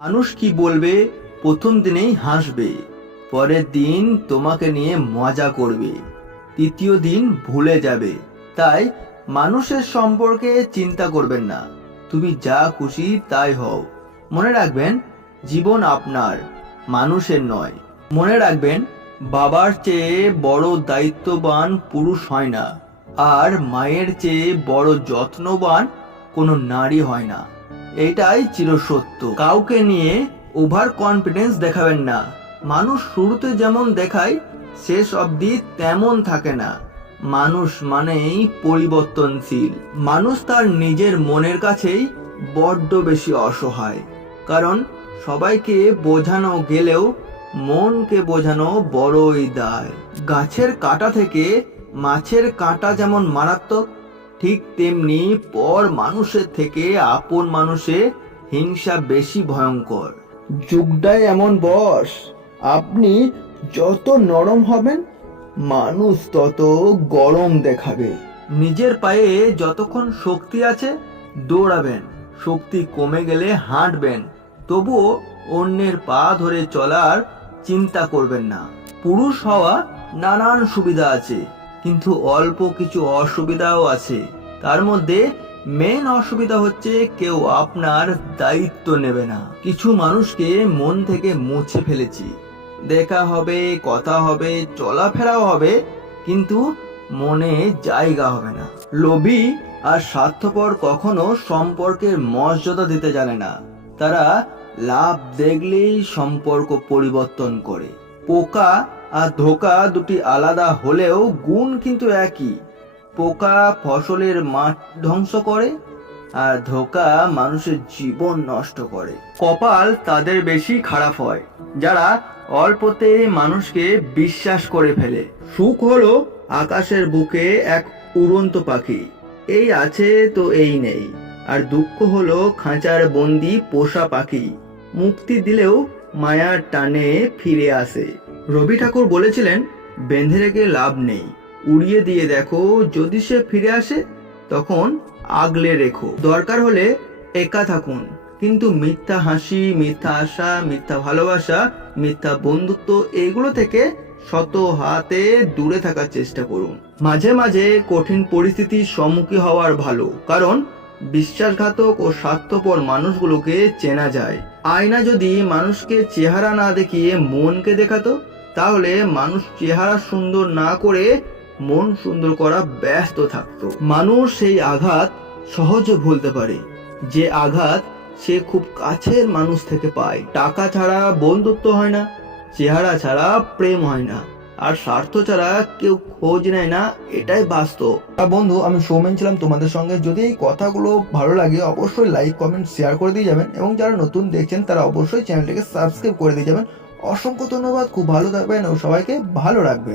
মানুষ কি বলবে? প্রথম দিনেই হাসবে, পরের দিন তোমাকে নিয়ে মজা করবে, তৃতীয় দিন ভুলে যাবে। তাই মানুষের সম্পর্কে চিন্তা করবেন না, তুমি যা খুশি তাই হও। মনে রাখবেন, জীবন আপনার, মানুষের নয়। মনে রাখবেন, বাবার চেয়ে বড় দায়িত্ববান পুরুষ হয় না, আর মায়ের চেয়ে বড় যত্নবান কোনো নারী হয় না। এটাই চিরসত্য। কাউকে নিয়ে ওভার কনফিডেন্স দেখাবেন না। মানুষ শুরুতে যেমন দেখায়, শেষ অবধি তেমন থাকে না। মানুষ মানেই পরিবর্তনশীল। মানুষ তার নিজের মনের কাছেই বড্ড বেশি অসহায়, কারণ সবাইকে বোঝানো গেলেও মনকে বোঝানো বড়ই দায়। গাছের কাঁটা থেকে মাছের কাঁটা যেমন মারাত্মক, ঠিক তেমনি পর মানুষের থেকে আপন মানুষে হিংসা বেশি ভয়ঙ্কর। যুগটাই এমন বস, আপনি যত নরম হবেন মানুষ তত গরম দেখাবে। নিজের পায়ে যতক্ষণ শক্তি আছে দৌড়াবেন, শক্তি কমে গেলে হাঁটবেন, তবুও অন্যের পা ধরে চলার চিন্তা করবেন না। পুরুষ হওয়া নানান সুবিধা আছে, কিন্তু অল্প কিছু অসুবিধাও আছে। তার মধ্যে মেন অসুবিধা হচ্ছে কেউ আপনার দায়িত্ব নেবে না। কিছু মানুষকে মন থেকে মুছে ফেলেছি। দেখা হবে, কথা হবে, চলাফেরাও হবে, কিন্তু মনে জায়গা হবে না। লোভী আর স্বার্থপর কখনো সম্পর্কের মর্যাদা দিতে জানে না। তারা লাভ দেখলেই সম্পর্ক পরিবর্তন করে। পোকা আর ধোকা দুটি আলাদা হলেও গুণ কিন্তু একই। পোকা ফসলের মাঠ ধ্বংস করে, আর ধোকা মানুষের জীবন নষ্ট করে। কপাল তাদের বেশি খারাপ হয় যারা অল্পতে মানুষকে বিশ্বাস করে ফেলে। সুখ হলো আকাশের বুকে এক উড়ন্ত পাখি, এই আছে তো এই নেই। আর দুঃখ হলো খাঁচার বন্দি পোষা পাখি, মুক্তি দিলেও মায়ার টানে ফিরে আসে। রবি ঠাকুর বলেছিলেন, বেঁধে রেখে লাভ নেই, উড়িয়ে দিয়ে দেখো, যদি সে ফিরে আসে তখন আগলে রেখো। দরকার হলে একা থাকুন, কিন্তু মিথ্যা হাসি, মিথ্যা আশা, মিথ্যা ভালোবাসা, মিথ্যা বন্ধুত্ব, এগুলো থেকে শত হাতে দূরে থাকার চেষ্টা করুন। মাঝে মাঝে কঠিন পরিস্থিতির সম্মুখীন হওয়ার ভালো, কারণ বিশ্বাসঘাতক ও স্বার্থপর মানুষগুলোকে চেনা যায়। আয়না যদি মানুষকে চেহারা না দেখিয়ে মনকে দেখাতো, তাহলে মানুষ চেহারা সুন্দর না করে মন সুন্দর করা ব্যস্ত থাকতো। মানুষ সেই আঘাত সহজে ভুলতে পারে যে আঘাত সে খুব কাছের মানুষ থেকে পায়। টাকা ছাড়া বন্ধুত্ব হয় না, চেহারা ছাড়া প্রেম হয় না, আর স্বার্থ ছাড়া কেউ খোঁজ নেয় না, এটাই বাস্তব। বন্ধু, আমি সৌমেন ছিলাম তোমাদের সঙ্গে। যদি এই কথাগুলো ভালো লাগে অবশ্যই লাইক, কমেন্ট, শেয়ার করে দিয়ে যাবেন, এবং যারা নতুন দেখছেন তারা অবশ্যই চ্যানেলটিকে সাবস্ক্রাইব করে দিয়ে যাবেন। অসংখ্য ধন্যবাদ, খুব ভালো থাকবেন ও সবাইকে ভালো রাখবেন।